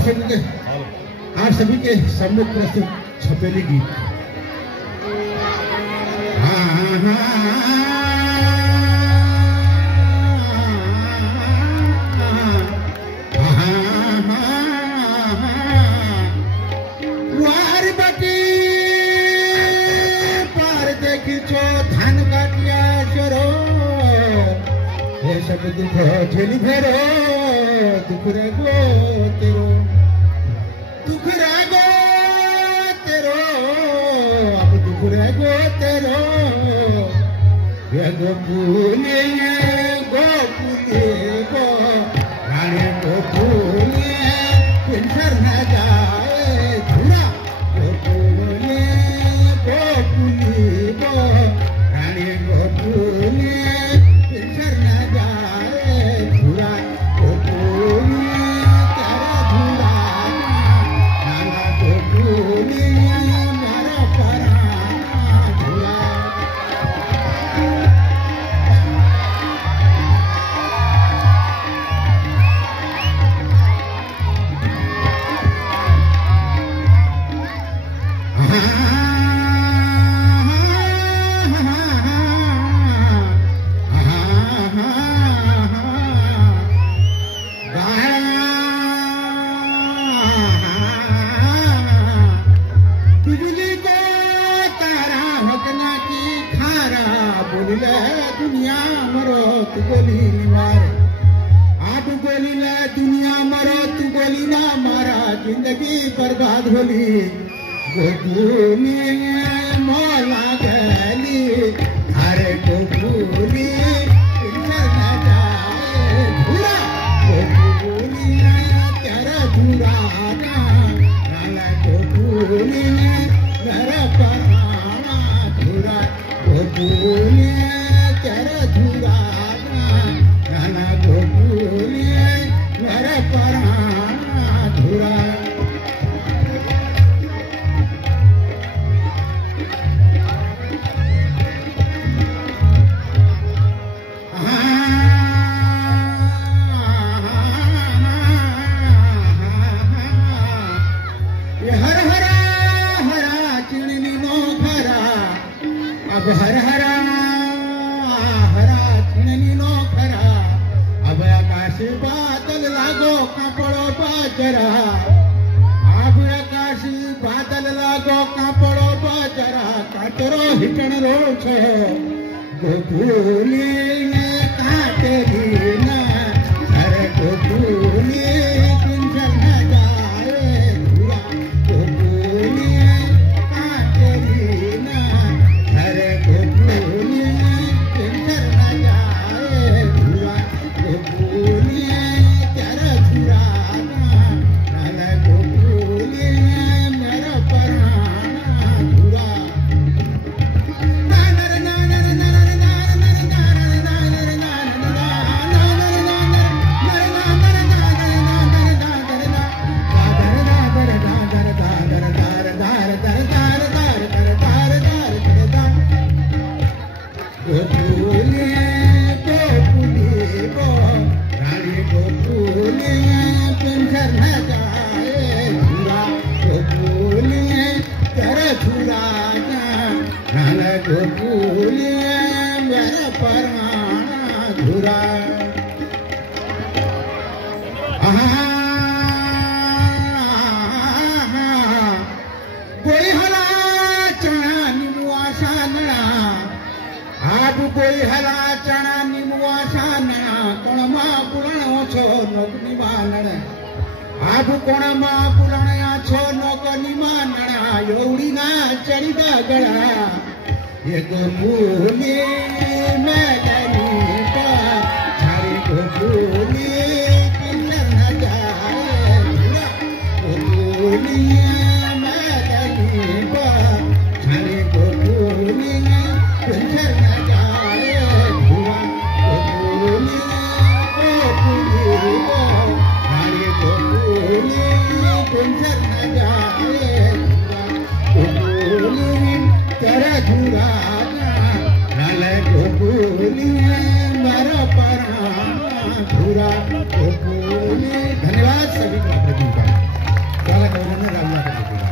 आप सभी के सम्मुख प्रस्तुत छपेली गीत। धान काटिया चरो सब दुख झेली फेरो दुख रे गो तेरो दुख रे गो तेरो अब दुख रे गो तेरो ये गोपुले गो रानी गोपुले पिंसर न जाए धुरा गोपुले गो रानी गोपुले पिंसर न जाए धुरा गोपुले तेरा धुरा नाना गोपुले मेरा पराना धुरा। बिजली को तारा हकना की खारा बोलिले दुनिया मरो तू बोली मार आप बोलिले दुनिया मरो तू बोली ना मारा जिंदगी बर्बाद होली गोपुली मौला गली हरे गोपुली पिंसर न जाए धुरा गोपुली तेरा धुरा नाला गोपुली मेरा पराना धुरा गोपुली तेरा धुरा नाला गोपुली मेरा पराना धुरा। हर हरा हरा चिड़नी नो खरा अब हर हरा हरा चिड़नी नो खरा अब आकाश बादल लागो कापड़ो बाजरा अब आकाश बादल लागो कापड़ो बाजरा काटरो हिटन रो छो गोपुली ने काटेली ना हरे गोपुली पिंसर न जाए धुरा गोपुली काटेली ना हरे गोपुली पिंसर न जाए धुरा गोपुली तेरा धुरा नाला गोपुली मेरा पराना धुरा। गोपुली गो रानी गोपुली पिंसर न जाए धुरा गोपुली तेरा धुरा नाला गोपुली मेरा पराना धुरा। कोई हला चना निमुआ सानना आप कोई हला चना निमुआ सानना कोण मा पुराणो छो नोकनी मानण आप कोण मा पुराणा छो नोकनी मानणा एवढी ना चढ़ी गळा ये गोपुली मेलनी पर हरी गोपुली पिंसर न जाए धुरा गोपुली मेलनी पर हरी गोपुली पिंसर न जाए धुरा गोपुली हरी गोपुली पिंसर न जाए गोपुली तेरा धुरा नाला गोपुली मेरा पराना धुरा गोपुली। धन्यवाद सभी का। गाणं रामला